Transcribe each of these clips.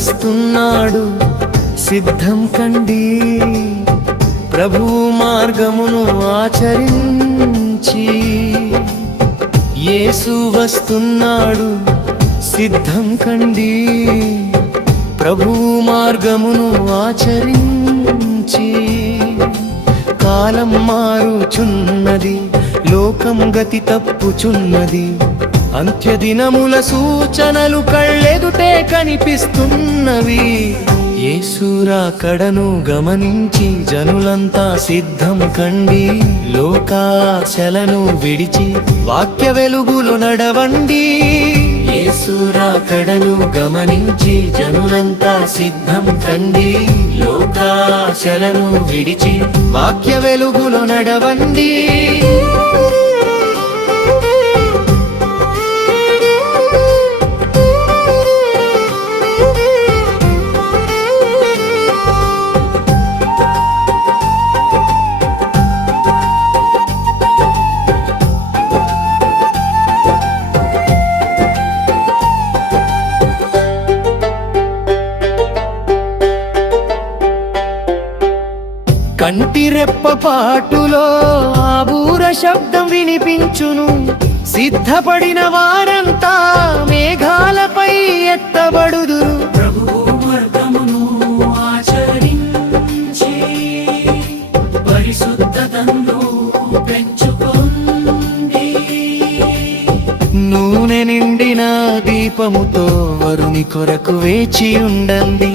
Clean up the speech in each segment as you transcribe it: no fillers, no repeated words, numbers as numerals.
వస్తున్నాడు, సిద్ధం కండి. ప్రభువు మార్గమును ఆచరించి. యేసు వస్తున్నాడు, సిద్ధం కండి. ప్రభువు మార్గమును ఆచరించి. కాలం మారుచున్నది, లోకం గతి తప్పుచున్నది. అంత్యదినముల సూచనలు కళ్ళెదుటే కనిపిస్తున్నవి. యేసు రాకడను గమనించి జనులంతా సిద్ధం కండి. లోకాశలను విడిచి వాక్య వెలుగులు నడవండి. యేసు రాకడను గమనించి జనులంతా సిద్ధం కండి. లోకాశలను విడిచి వాక్య వెలుగులు నడవండి. కంటి రెప్పపాటులో ఆ బూర శబ్దం వినిపించును. సిద్ధపడిన వారంతా మేఘాలపై ఎత్తబడుదురు. ప్రభువు మార్గమును ఆచరించి పరిశుద్ధతను పెంచుకోండి. నూనె నిండిన దీపముతో వరుని కొరకు వేచి ఉండండి.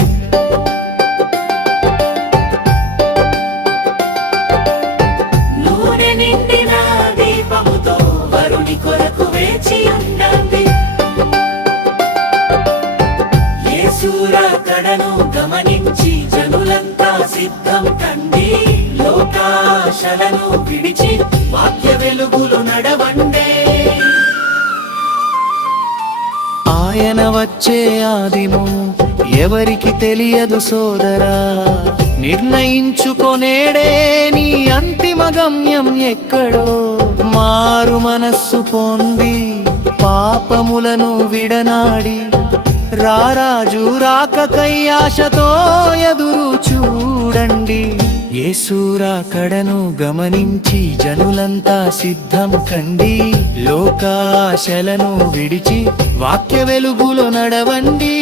రాకడను గమనించి జనులంతా సిద్ధం కండి. లోకాశలను విడిచి వాక్య వెలుగులు నడవండే. ఆయన వచ్చే ఆదిమం ఎవరికి తెలియదు సోదరా. నిర్ణయించుకొనేడే నీ అంతిమ గమ్యం ఎక్కడో. మారు మనస్సు పొంది పాపములను విడనాడి రారాజు రాకకై ఆశతో ఎదురు చూడండి. యేసు రాకడను గమనించి జనులంతా సిద్ధం కండి. లోకాశలను విడిచి వాక్య వెలుగులో నడవండి.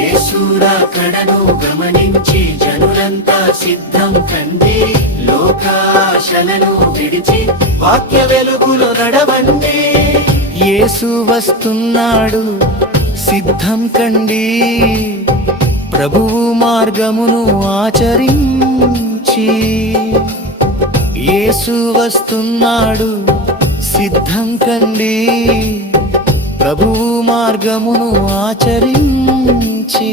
యేసు రాకడను గమనించి జనులంతా సిద్ధం కండి. లోకాశలను విడిచి వాక్య వెలుగులో నడవండి. యేసు వస్తున్నాడు, సిద్ధం కండి. ప్రభువు మార్గమును ఆచరించి. యేసు వస్తున్నాడు, సిద్ధం కండి. ప్రభువు మార్గమును ఆచరించి.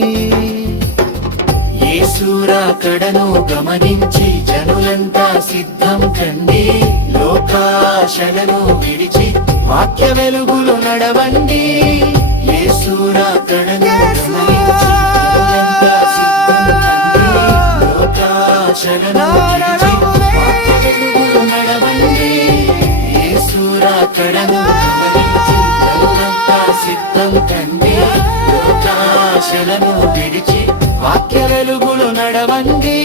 యేసు రాకడను గమనించి జనులంతా సిద్ధం కండి. లోకాశలను విడిచి వాక్య వెలుగులో నడవండి. యేసు రాకడను గమనించి జనులంతా సిద్ధం కండి. లోకాశలను విడిచి వాక్య వెలుగులో నడవండి. యేసు రాకడను గమనించి జనులంతా సిద్ధం కండి. లోకాశలను విడిచి వాక్య వెలుగులో నడవండి.